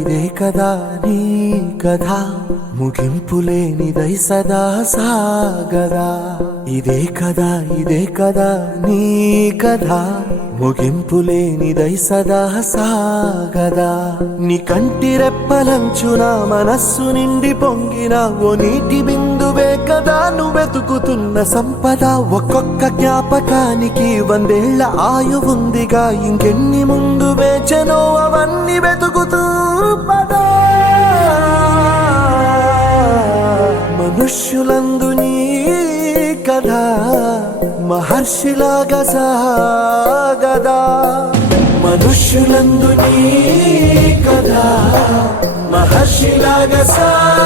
ఇదే కదా నీ కథ ముగింపులేనిదై సదా సాగదా. ఇదే కదా నీ కథ ముగింపులేనిదై సదా సాగదా. నీ కంటి రెప్పలంచున మనస్సు నిండి పొంగిన ఓ నీటి బిందువే కదా నువ్వెతుకుతున్న సంపద. ఒక్కొక్క జ్ఞాపకానికి 100 ఏళ్ల ఆయువుందిగా, ఇంకెన్ని ముందు వేచనో అవన్నీ వెతుకుతూ పదా. మనుష్యులందు నీ కథ మహర్షిలాగా సాగదా. మనుష్యులందు నీ కథ మహర్షిలాగా సాగదా.